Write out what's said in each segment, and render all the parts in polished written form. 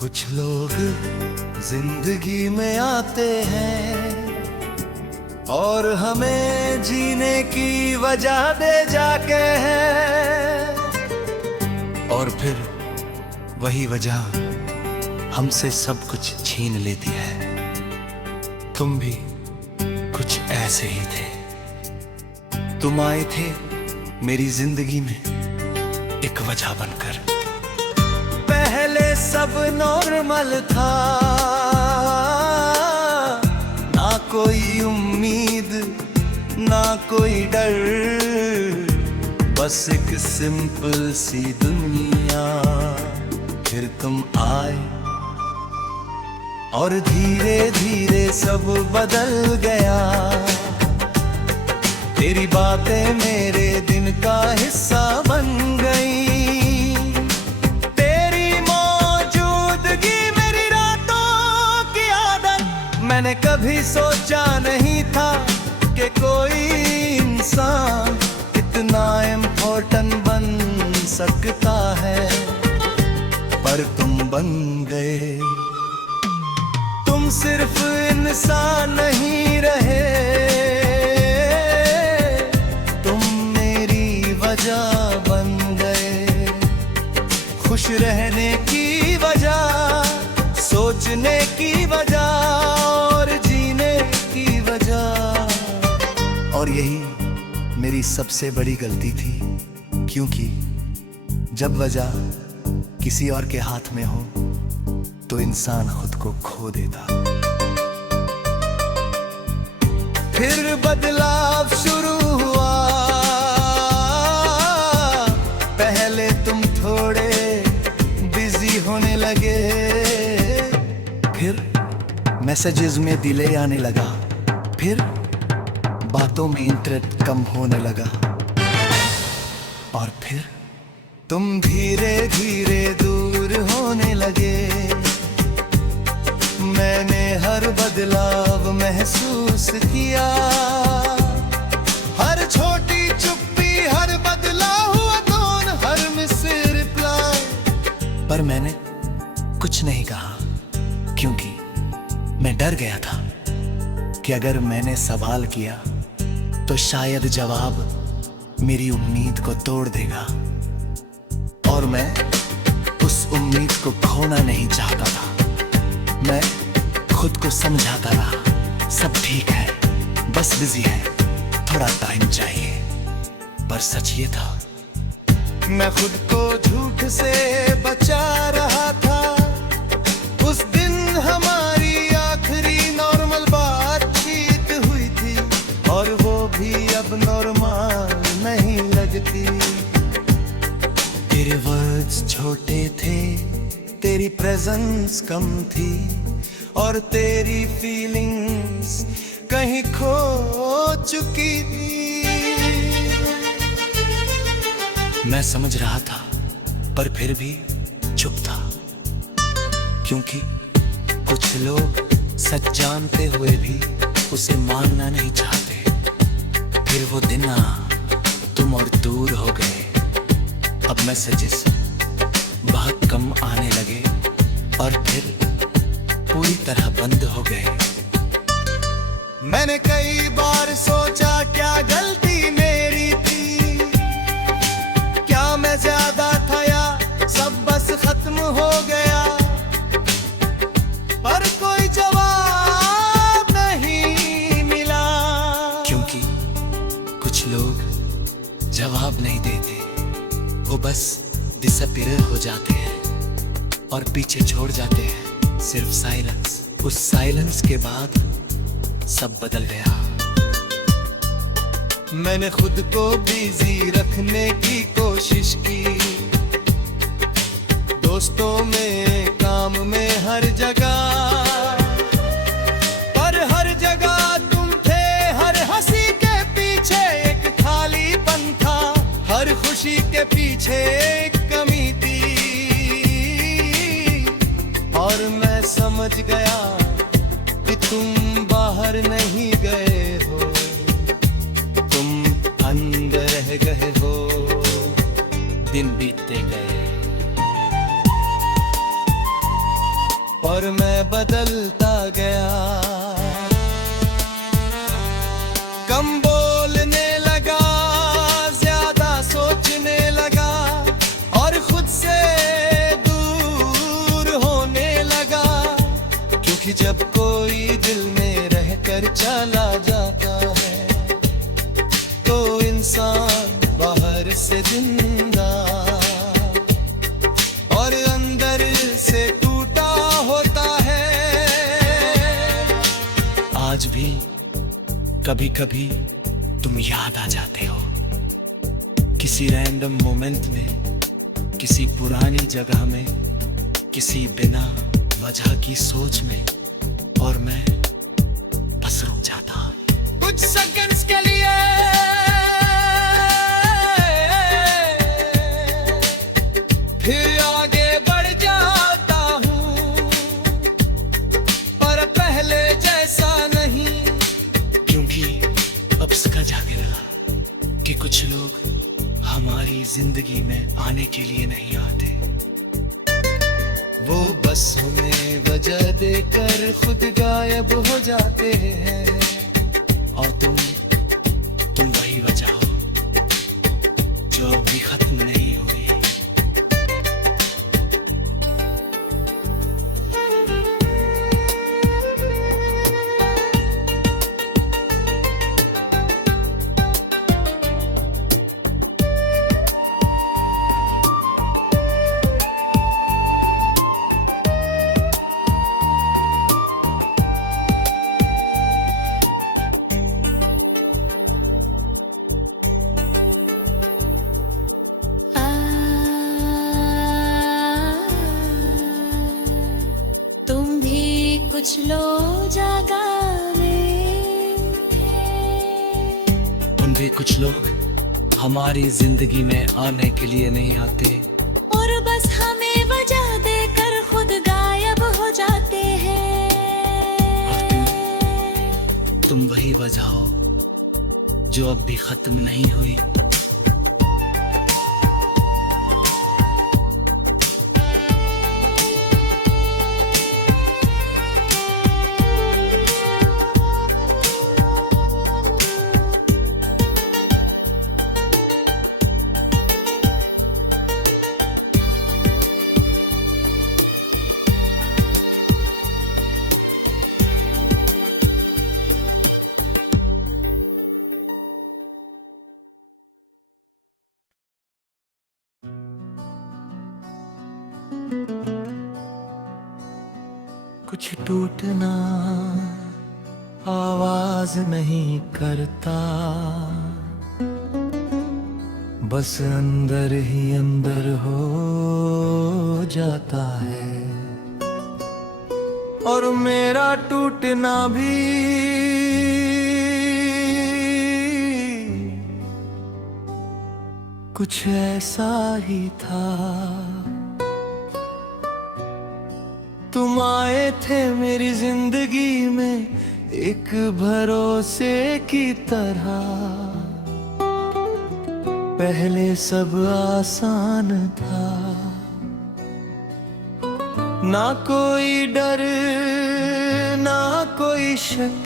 कुछ लोग जिंदगी में आते हैं और हमें जीने की वजह दे जाके हैं, और फिर वही वजह हमसे सब कुछ छीन लेती है। तुम भी कुछ ऐसे ही थे। तुम आए थे मेरी जिंदगी में एक वजह बनकर। पहले सब नॉर्मल था, ना कोई उम्मीद ना कोई डर, बस एक सिंपल सी दुनिया। फिर तुम आए और धीरे धीरे सब बदल गया। तेरी बातें मेरे दिन का हिस्सा बन गई, तेरी मौजूदगी मेरी रातों की आदत। मैंने कभी सोचा नहीं था कि कोई इंसान इतना इम्पोर्टेंट बन सकता है, पर तुम बन गए। तुम सिर्फ इंसान नहीं रहे, तुम मेरी वजह बन गए। खुश रहने की वजह, सोचने की वजह और जीने की वजह। और यही मेरी सबसे बड़ी गलती थी, क्योंकि जब वजह किसी और के हाथ में हो तो इंसान खुद को खो देता। फिर बदलाव शुरू हुआ। पहले तुम थोड़े बिजी होने लगे, फिर मैसेजेस में डिले आने लगा, फिर बातों में इंटरेस्ट कम होने लगा, और फिर तुम धीरे धीरे दूर होने लगे। मैंने हर बदलाव महसूस किया, हर छोटी चुप्पी, हर बदला हुआ टोन, हर मिस रिप्लाई। पर मैंने कुछ नहीं कहा, क्योंकि मैं डर गया था कि अगर मैंने सवाल किया तो शायद जवाब मेरी उम्मीद को तोड़ देगा, और मैं उस उम्मीद को खोना नहीं चाहता था। मैं खुद को समझाता रहा, सब ठीक है, बस बिजी है, थोड़ा टाइम चाहिए। पर सच ये था, मैं खुद को झूठ से बचा रहा था। उस दिन हमारी आखिरी नॉर्मल बातचीत हुई थी, और वो भी अब नॉर्मल नहीं लगती। तेरे वर्ड्स छोटे थे, तेरी प्रेजेंस कम थी, और तेरी फीलिंग्स कहीं खो चुकी थी। मैं समझ रहा था, पर फिर भी चुप था, क्योंकि कुछ लोग सच जानते हुए भी उसे मानना नहीं चाहते। फिर वो दिन तुम और दूर हो गए। अब मैसेजेस बहुत कम आने लगे, और फिर पूरी तरह बंद हो गए। मैंने कई बार सोचा, क्या गलती मेरी थी? क्या मैं ज्यादा था या सब बस खत्म हो गया? पर कोई जवाब नहीं मिला, क्योंकि कुछ लोग जवाब नहीं देते, वो बस डिसअपीयर हो जाते हैं और पीछे छोड़ जाते हैं सिर्फ साइलेंस। उस साइलेंस के बाद सब बदल गया। मैंने खुद को बिजी रखने की कोशिश की, दोस्तों में, काम में, हर जगह। पर हर जगह तुम थे, हर हंसी के पीछे एक खालीपन था, हर खुशी के पीछे एक कमी थी। और मैं समझ गया कि तुम बाहर नहीं गए हो, तुम अंदर रह गए हो। दिन बीतते गए, और मैं बदलता गया। कम बोलने लगा, ज्यादा सोचने लगा और खुद से दूर होने लगा। क्योंकि जब कोई दिल में रहकर चला जाता है तो इंसान बाहर से जिंदा और अंदर से टूटा होता है। आज भी कभी कभी तुम याद आ जाते हो, किसी रैंडम मोमेंट में, किसी पुरानी जगह में, किसी बिना वजह की सोच में, और मैं बस रुक जाता कुछ सेकंड्स के लिए। फिर आगे बढ़ जाता हूँ, पर पहले जैसा नहीं। क्योंकि अब समझ आने लगा कि कुछ लोग हमारी जिंदगी में आने के लिए नहीं आते, वो बस हमें वजह देकर खुद गायब हो जाते हैं। और तुम वही वजह हो जो अभी खत्म नहीं हुई। कुछ लो जगावे, उन भी कुछ लोग हमारी जिंदगी में आने के लिए नहीं आते और बस हमें वजह देकर खुद गायब हो जाते हैं। तुम वही वजह हो जो अब भी खत्म नहीं हुई। कुछ टूटना आवाज नहीं करता, बस अंदर ही अंदर हो जाता है। और मेरा टूटना भी कुछ ऐसा ही था। तुम आए थे मेरी जिंदगी में एक भरोसे की तरह। पहले सब आसान था, ना कोई डर ना कोई शक,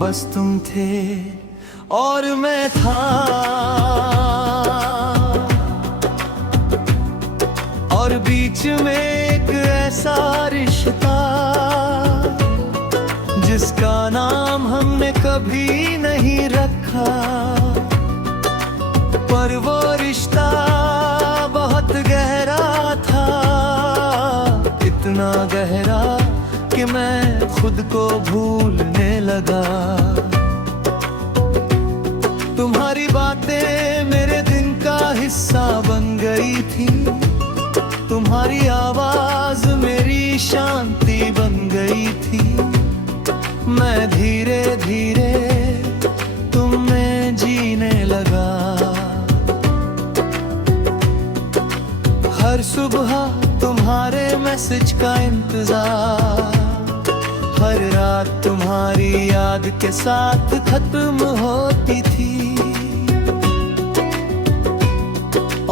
बस तुम थे और मैं था। और बीच में एक ऐसा रिश्ता जिसका नाम हमने कभी नहीं रखा, पर वो रिश्ता बहुत गहरा था। इतना गहरा कि मैं खुद को भूलने लगा। तुम्हारी बातें मेरे दिन का हिस्सा बन गई थी, तुम्हारी आवाज मेरी शांति बन गई थी। मैं धीरे धीरे तुम में जीने लगा। हर सुबह तुम्हारे मैसेज का इंतजार, हर रात तुम्हारी याद के साथ खत्म होती थी।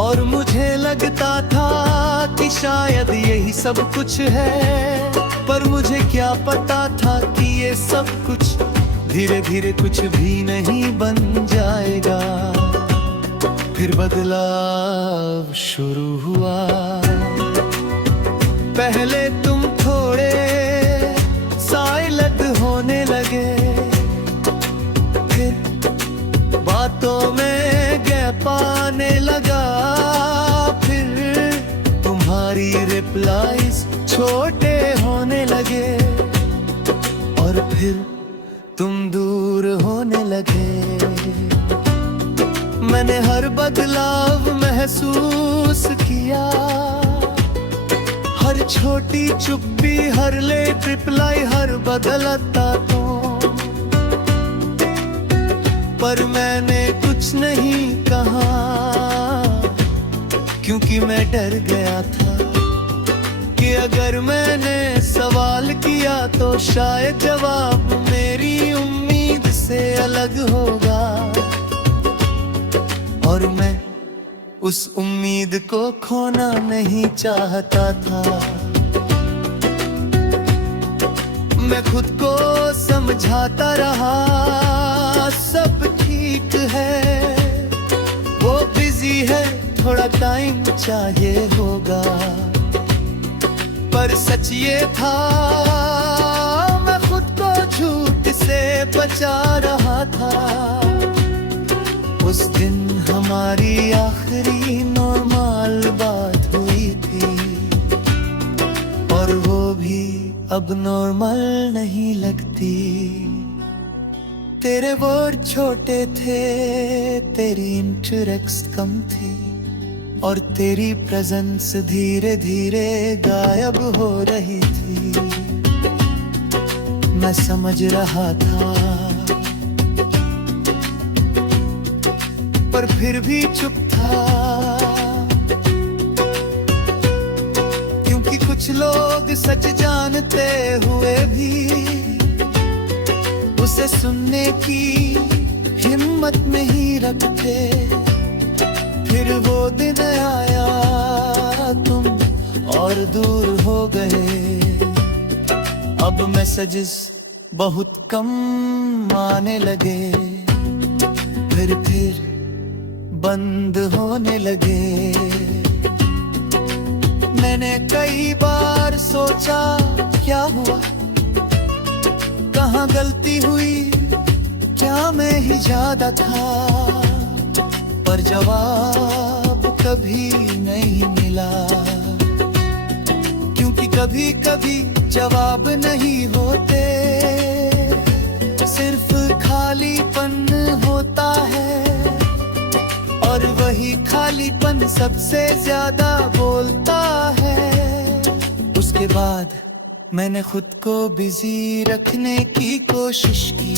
और मुझे लगता था कि शायद यही सब कुछ है, पर मुझे क्या पता था कि ये सब कुछ धीरे धीरे कुछ भी नहीं बन जाएगा। फिर बदलाव शुरू हुआ। पहले तुम थोड़े साइलेंट होने लगे, फिर बातों में गैप आने लगा, फिर तुम्हारी रिप्लाईज छोटे होने लगे, और फिर तुम दूर होने लगे। मैंने हर बदलाव महसूस किया, हर छोटी चुप्पी, हर लेट रिप्लाई, हर बदलता तो, पर मैंने कुछ नहीं कहा, क्योंकि मैं डर गया था कि अगर मैंने सवाल किया तो शायद जवाब मेरी उम्मीद से अलग होगा, और मैं उस उम्मीद को खोना नहीं चाहता था। मैं खुद को समझाता रहा सब ठीक है, वो बिजी है, थोड़ा टाइम चाहिए होगा, पर सच ये था मैं खुद को झूठ से बचा रहा था। उस दिन हमारी आखिरी नॉर्मल बात हुई थी, और वो भी अब नॉर्मल नहीं लगती। तेरे वर्ड छोटे थे, तेरी इंटरेक्शन कम थी, और तेरी प्रेजेंस धीरे धीरे गायब हो रही थी। मैं समझ रहा था, पर फिर भी चुप था, क्योंकि कुछ लोग सच जानते हुए भी उसे सुनने की हिम्मत नहीं रखते। फिर वो दिन आया, तुम और दूर हो गए, अब मैसेजेस बहुत कम आने लगे, फिर बंद होने लगे। मैंने कई बार सोचा क्या हुआ, कहाँ गलती हुई, क्या मैं ही ज्यादा था, पर जवाब कभी नहीं मिला, क्योंकि कभी कभी जवाब नहीं होते, सिर्फ खालीपन होता है, और वही खालीपन सबसे ज्यादा बोलता है। उसके बाद मैंने खुद को बिजी रखने की कोशिश की,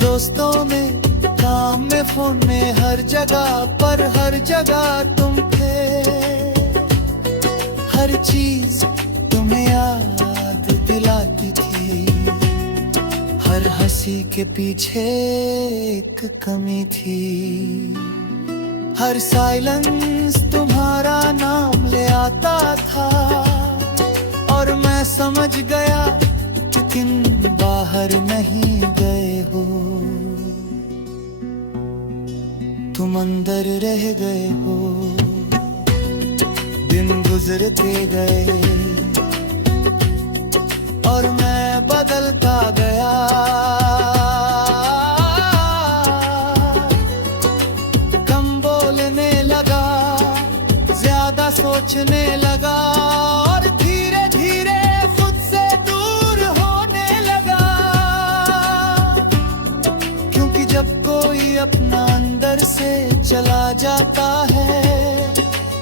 दोस्तों में, काम में, फोन में, हर जगह पर, हर जगह तुम थे, हर चीज तुम्हें याद दिलाती थी, हर हंसी के पीछे एक कमी थी, हर साइलेंस तुम्हारा नाम ले आता था, और मैं समझ गया कि तुम बाहर नहीं गए हो, तुम अंदर रह गए हो। दिन गुजरते गए और मैं बदलता गया, कम बोलने लगा, ज्यादा सोचने लगा, और धीरे धीरे खुद से दूर होने लगा, क्योंकि जब कोई अपना अंदर से चला जाता है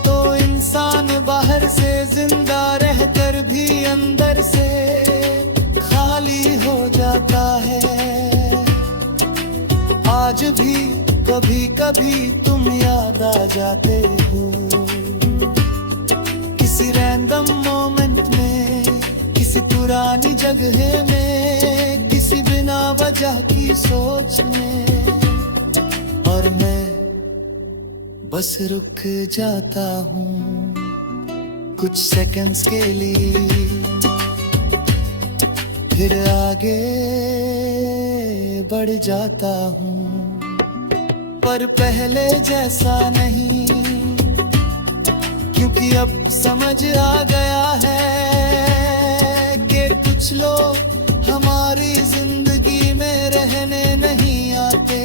तो इंसान बाहर से जिंदा रहकर भी अंदर से खाली हो जाता है। आज भी कभी कभी तुम याद आ जाते हो, किसी रैंडम मोमेंट में, किसी पुरानी जगह में, किसी बिना वजह की सोच में, और मैं बस रुक जाता हूँ कुछ सेकंड्स के लिए, फिर आगे बढ़ जाता हूँ। पर पहले जैसा नहीं, क्योंकि अब समझ आ गया है कि कुछ लोग हमारी जिंदगी में रहने नहीं आते,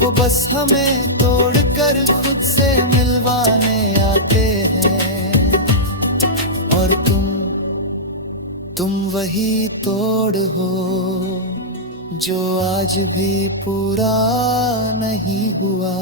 वो बस हमें तोड़कर खुद से मिलवाने आते हैं। और तुम वही तोड़ हो जो आज भी पूरा नहीं हुआ।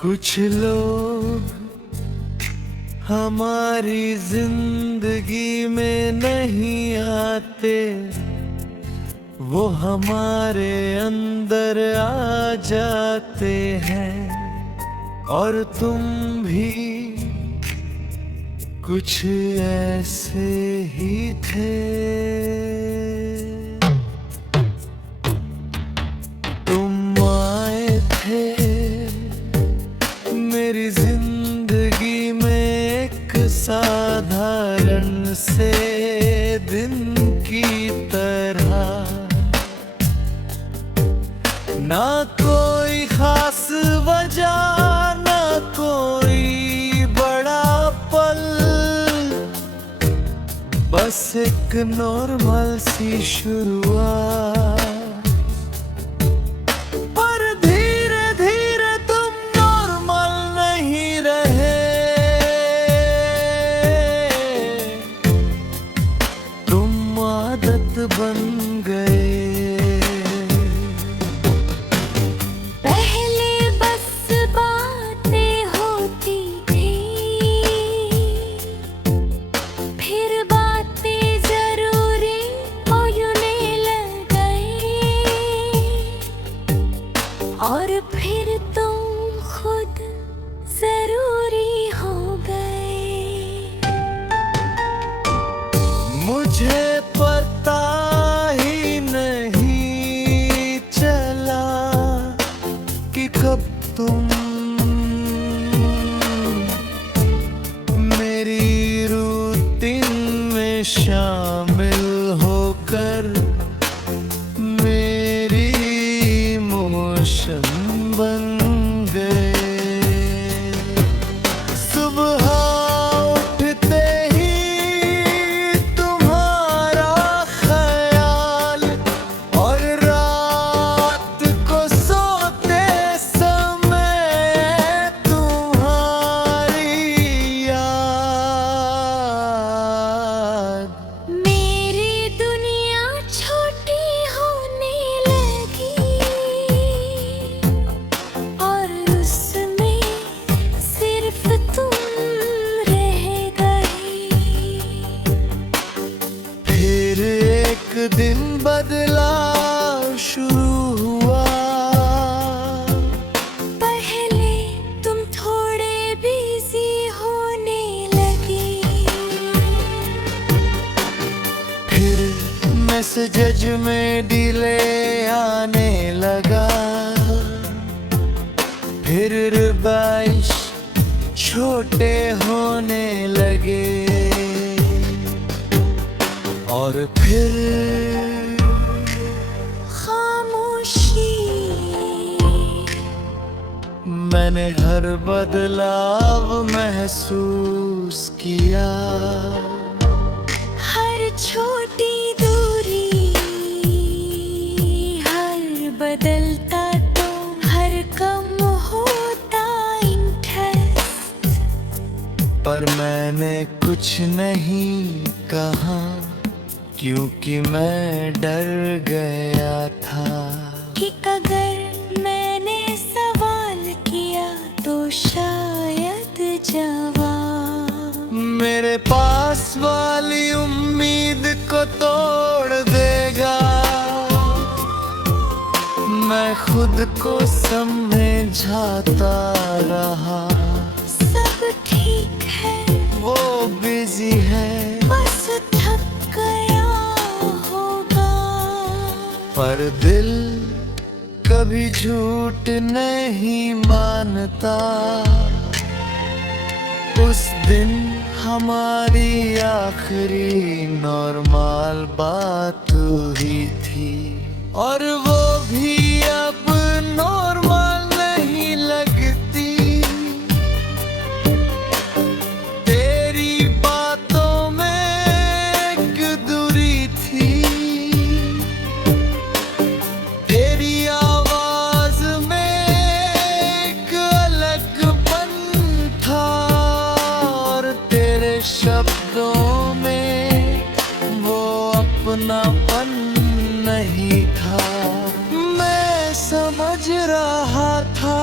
कुछ लोग हमारी जिंदगी में नहीं आते, वो हमारे अंदर आ जाते हैं। और तुम भी कुछ ऐसे ही थे, तुम आए थे मेरी जिंदगी में एक साधारण से दिन की तरह। ना कोई खास वजह, ना कोई बड़ा पल, बस एक नॉर्मल सी शुरुआत। बन गए पहले बस बातें होती थी, फिर बातें जरूरी होने लग गई, और फिर तुम खुद जरूरी हो गए। मुझे पता ही नहीं चला कि कब तुम मेरी रूटीन में शामिल होकर मेरी इमोशन बन गए। सुबह उठते ही तुम्हारा ख्याल, और रात को सोते समय तुम्हारी याद। मेरी दुनिया छोटी होने लगी, और उसमें सिर्फ तुम रह गई। फिर एक दिन बदलाव शुरू हुआ, पहले तुम थोड़े बिजी होने लगे, फिर मैसेज में डिले आने लगा, फिर रिप्लाईज छोटे होने लगे, और फिर खामोशी। मैंने हर बदलाव महसूस किया। हर छोटी दूरी, हर बदलता तो हर कम होता इंटरेस्ट। पर मैंने कुछ नहीं कहा, क्योंकि मैं डर गया था कि अगर मैंने सवाल किया तो शायद जवाब। मेरे पास वाली उम्मीद को तोड़ देगा, मैं खुद को समझाता रहा। सब ठीक है, वो बिजी है, बस थक गया होगा। पर दिल कभी झूठ नहीं मानता। उस दिन हमारी आखिरी नॉर्मल बात हुई थी, और वो भी अब नॉर्मल नहीं लगती। तेरी बातों में एक दूरी थी, तेरी आवाज में एक अलगपन था, और तेरे शब्दों में वो अपनापन नहीं था। मैं समझ रहा था,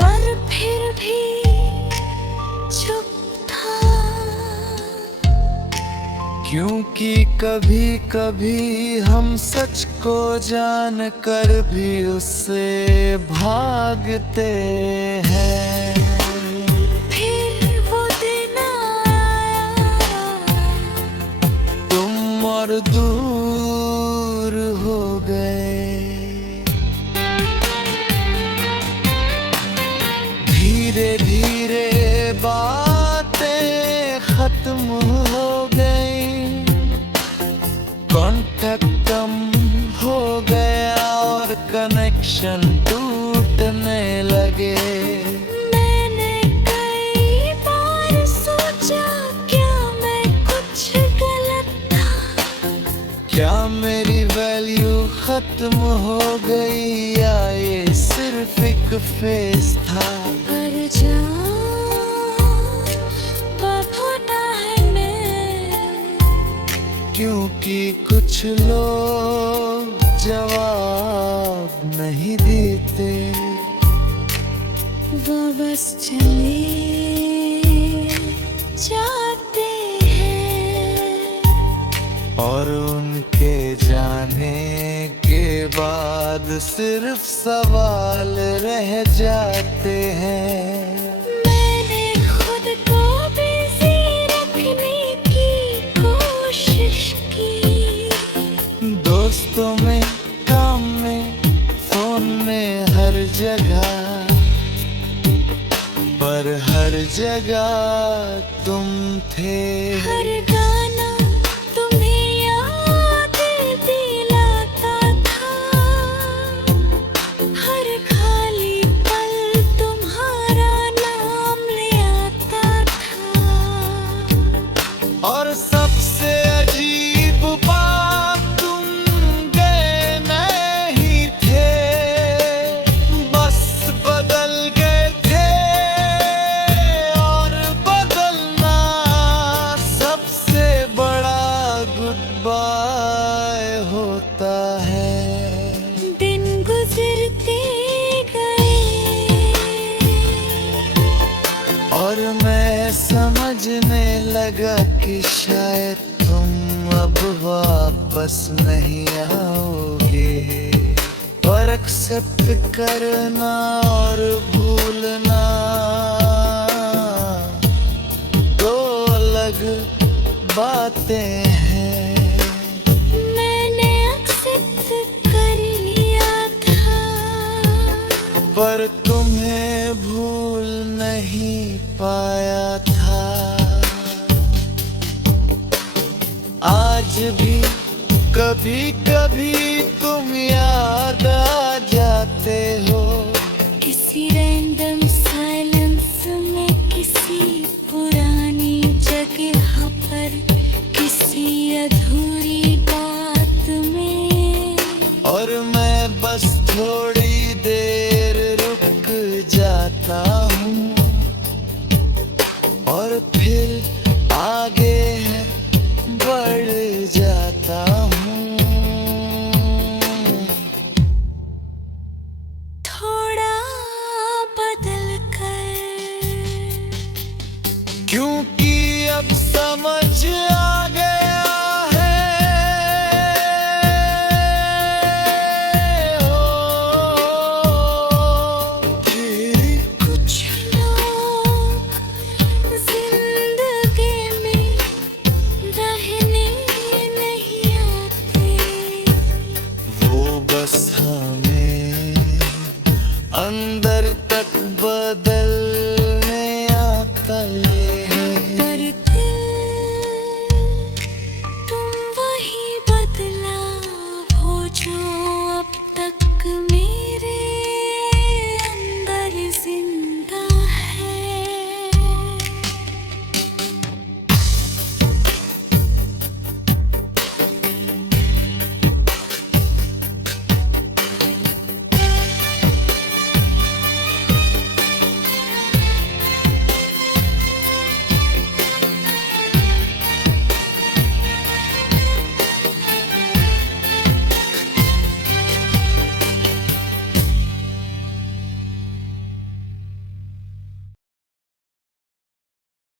पर फिर भी चुप था। क्योंकि कभी कभी हम सच को जानकर भी उससे भागते हैं। फिर वो दिन आया, तुम और दूर हो गए। धीरे धीरे बातें खत्म हो गई, कांटेक्ट कम हो गया और कनेक्शन टूटने लगे। मैंने कई बार सोचा, क्या मैं कुछ गलत था? क्या मेरी वैल्यू खत्म हो गई, या ये सिर्फ एक फेज था? पर जान होना है मैं, क्योंकि कुछ लोग जवाब नहीं देते। वो बस चले जाते हैं, और उनके जाने के बाद सिर्फ सवाल रह जाते हैं। मैंने खुद को बिजी रखने की कोशिश की, दोस्तों में, काम में, फोन में, हर जगह। पर हर जगह तुम थे। हर गाना तुम्हें याद दिलाता था, हर खाली पल तुम्हारा नाम ले आता था। और सबसे अजीब बात, तुम गए नहीं थे, बस बदल गए थे। और बदलना सबसे बड़ा गुड बाय होता है। दिन गुजरते गए, और मैं समझने लगा कि शायद तुम अब वापस नहीं आओगे। पर एक्सेप्ट करना और भूलना दो अलग बातें हैं। मैंने एक्सेप्ट कर लिया था, पर तुम्हें भूल नहीं पाया था। आज भी कभी कभी तुम याद आ जाते हो, किसी रैंडम साइलेंस में, किसी पुरानी जगह पर, किसी अधूरी बात में। और मैं बस थोड़ी देर रुक जाता हूँ, और फिर आगे बढ़ जाता हूँ। थोड़ा क्यों